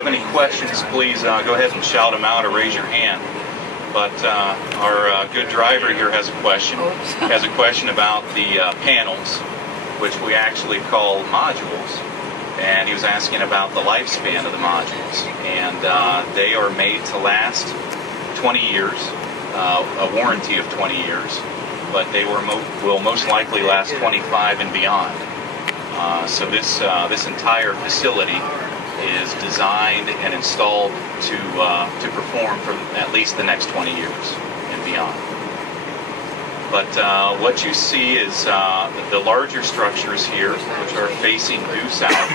Any questions, please go ahead and shout them out or raise your hand. But our good driver here has a question. Has a question about the panels, which we actually call modules. And he was asking about the lifespan of the modules. And they are made to last 20 years, a warranty of 20 years. But they will most likely last 25 and beyond. So this entire facility is designed and installed to perform for at least the next 20 years and beyond. But what you see is the larger structures here, which are facing due south,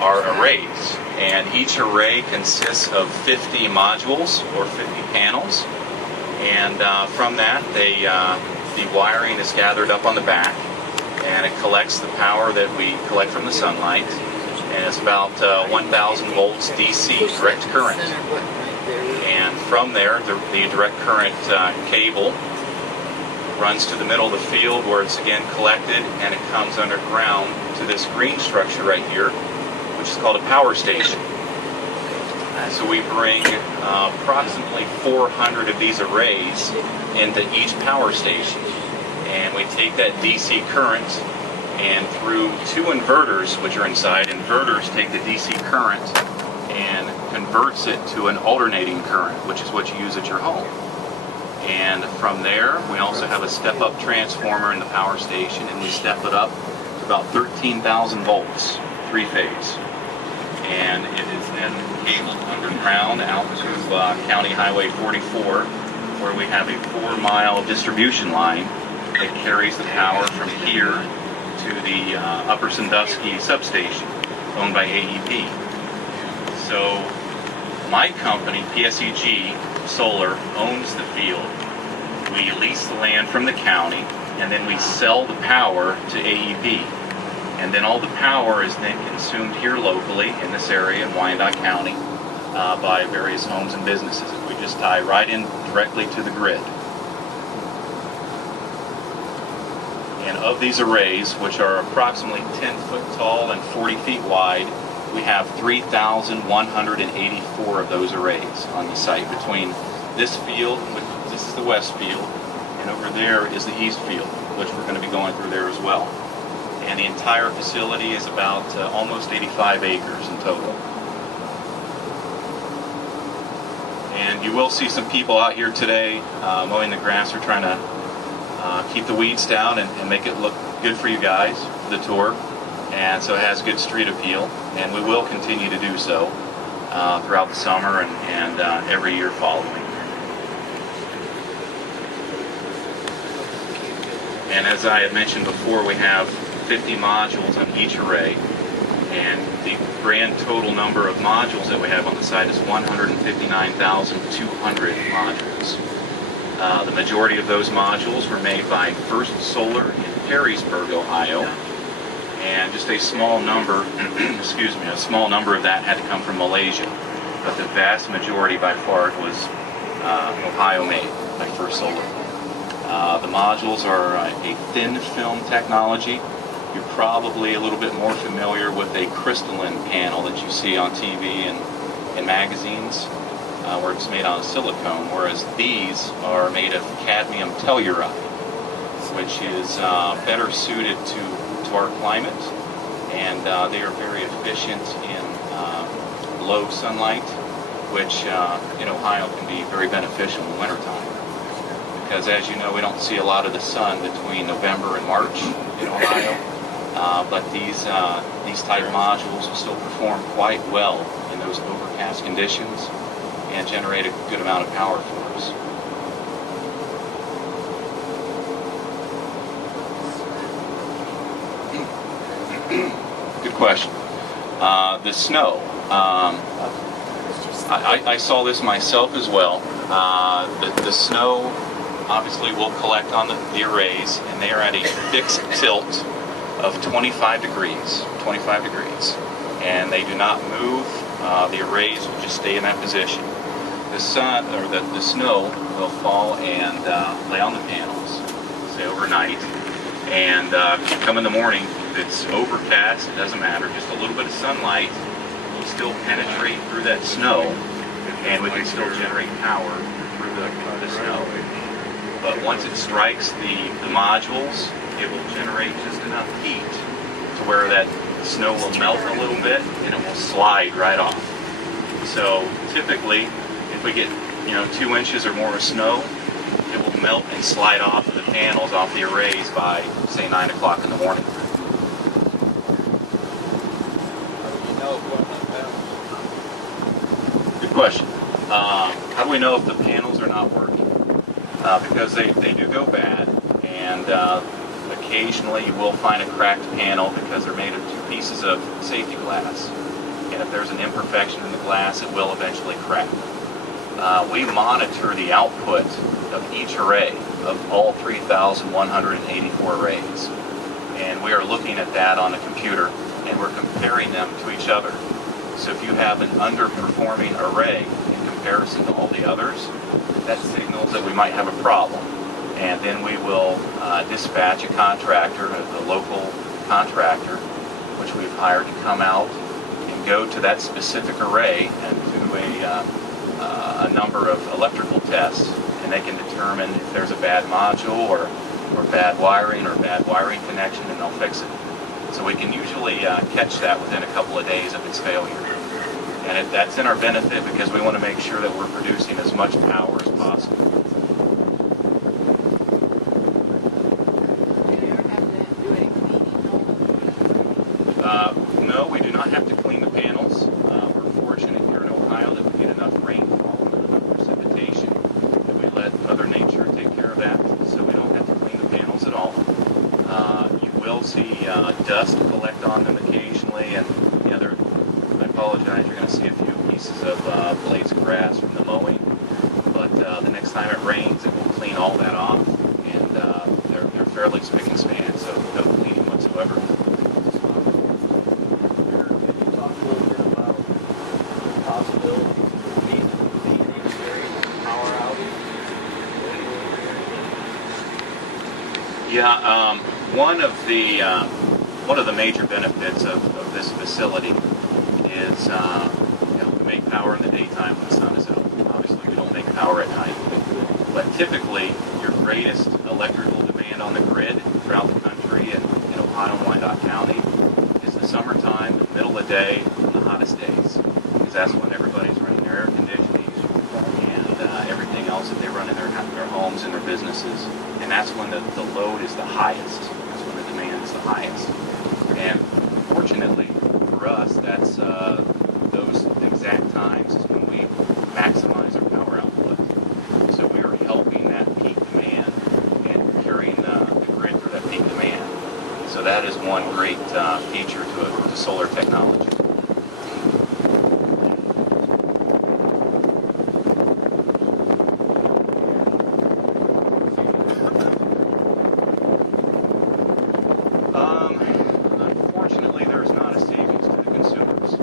are arrays. And each array consists of 50 modules or 50 panels. And from that, the wiring is gathered up on the back, and it collects the power that we collect from the sunlight. And it's about 1,000 volts DC direct current. And from there, the direct current cable runs to the middle of the field where it's again collected, and it comes underground to this green structure right here, which is called a power station. So we bring approximately 400 of these arrays into each power station. And we take that DC current, and through two inverters, which are inside, inverters take the DC current and converts it to an alternating current, which is what you use at your home. And from there, we also have a step-up transformer in the power station, and we step it up to about 13,000 volts, three-phase. And it is then cabled underground out to County Highway 44, where we have a 4-mile distribution line that carries the power from here to the Upper Sandusky substation, owned by AEP. So my company, PSEG Solar, owns the field. We lease the land from the county, and then we sell the power to AEP. And then all the power is then consumed here locally in this area in Wyandot County by various homes and businesses. We just tie right in directly to the grid. And of these arrays, which are approximately 10 foot tall and 40 feet wide, we have 3,184 of those arrays on the site between this field, which this is the west field, and over there is the east field, which we're going to be going through there as well. And the entire facility is about almost 85 acres in total. And you will see some people out here today mowing the grass or trying to keep the weeds down and make it look good for you guys for the tour. And so it has good street appeal, and we will continue to do so throughout the summer and every year following. And as I had mentioned before, we have 50 modules on each array, and the grand total number of modules that we have on the site is 159,200 modules. The majority of those modules were made by First Solar in Perrysburg, Ohio, and just a small number, a small number of that had to come from Malaysia, but the vast majority by far was Ohio made by First Solar. The modules are a thin film technology. You're probably a little bit more familiar with a crystalline panel that you see on TV and in magazines, where it's made out of silicone, whereas these are made of cadmium telluride, which is better suited to our climate, and they are very efficient in low sunlight, which in Ohio can be very beneficial in the wintertime. Because as you know, we don't see a lot of the sun between November and March in Ohio, but these type modules will still perform quite well in those overcast conditions and generate a good amount of power for us. Good question. The snow. I saw this myself as well. The snow obviously will collect on the arrays, and they are at a fixed tilt of 25 degrees. And they do not move. The arrays will just stay in that position. The snow will fall and lay on the panels, say overnight, and come in the morning. If it's overcast, it doesn't matter. Just a little bit of sunlight will still penetrate through that snow, and we can still generate power through the snow. But once it strikes the modules, it will generate just enough heat to where that snow will melt a little bit and it will slide right off. So typically, if we get 2 inches or more of snow, it will melt and slide off of the panels, off the arrays by, say, 9 o'clock in the morning. Good question. How do we know if the panels are not working? Because they do go bad, and occasionally you will find a cracked panel because they're made of 2 pieces of safety glass. And if there's an imperfection in the glass, it will eventually crack. We monitor the output of each array of all 3,184 arrays. And we are looking at that on a computer, and we're comparing them to each other. So if you have an underperforming array in comparison to all the others, that signals that we might have a problem. And then we will dispatch a contractor, a local contractor, which we've hired to come out and go to that specific array and do a number of electrical tests, and they can determine if there's a bad module or bad wiring or bad wiring connection, and they'll fix it. So we can usually catch that within a couple of days of its failure. And that's in our benefit because we want to make sure that we're producing as much power as possible. No, we do not have to clean the panels. We're fortunate here in Ohio that we get enough rainfall and enough precipitation that we let Mother Nature take care of that, so we don't have to clean the panels at all. You will see dust collect on them occasionally, and I apologize, you're going to see a few pieces of blades of grass from the mowing, but the next time it rains, it will clean all that off, and they're fairly spick and span, so no cleaning whatsoever. Yeah, one of the major benefits of this facility is we make power in the daytime when the sun is out. Obviously, we don't make power at night. But typically, your greatest electrical demand on the grid throughout the country and in Ohio and Wyandot County is the summertime, the middle of the day, and the hottest days, because that's when everybody's running their air conditioning and everything else that they run in their homes and their businesses. And that's when the load is the highest. That's when the demand is the highest. And fortunately for us, that's those exact times is when we maximize our power output. So we are helping that peak demand and carrying the grid through that peak demand. So that is one great feature to solar technology. Unfortunately, there's not a savings to the consumers.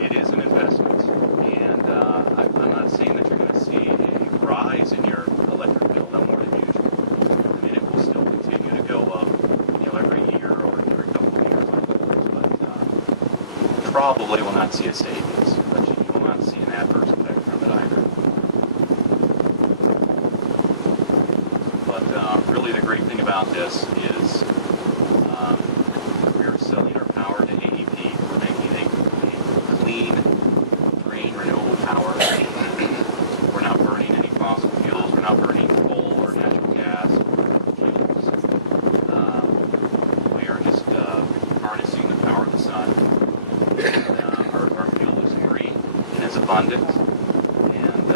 It is an investment, and I'm not saying that you're going to see a rise in your electric bill, no more than usual. I mean, it will still continue to go up, every year or every couple of years, like but probably will not see a savings, but you will not see an adverse effect from it either. But really the great thing about this is we are selling our power to AEP. We're making a clean, green, renewable power. We're not burning any fossil fuels. We're not burning coal or natural gas or fuels. We are just harnessing the power of the sun. And, our fuel is green and is abundant. And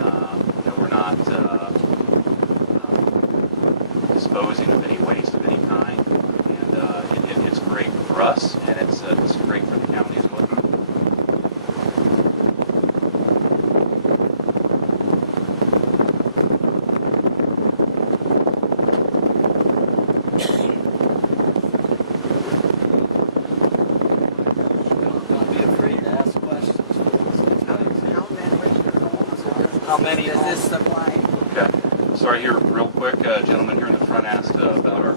we're not disposing of any waste of any kind, and it's great for us, and it's great for the county as well. Don't be afraid to ask questions. How many does this supply? Okay. Sorry, here real quick, gentleman here in the front asked about our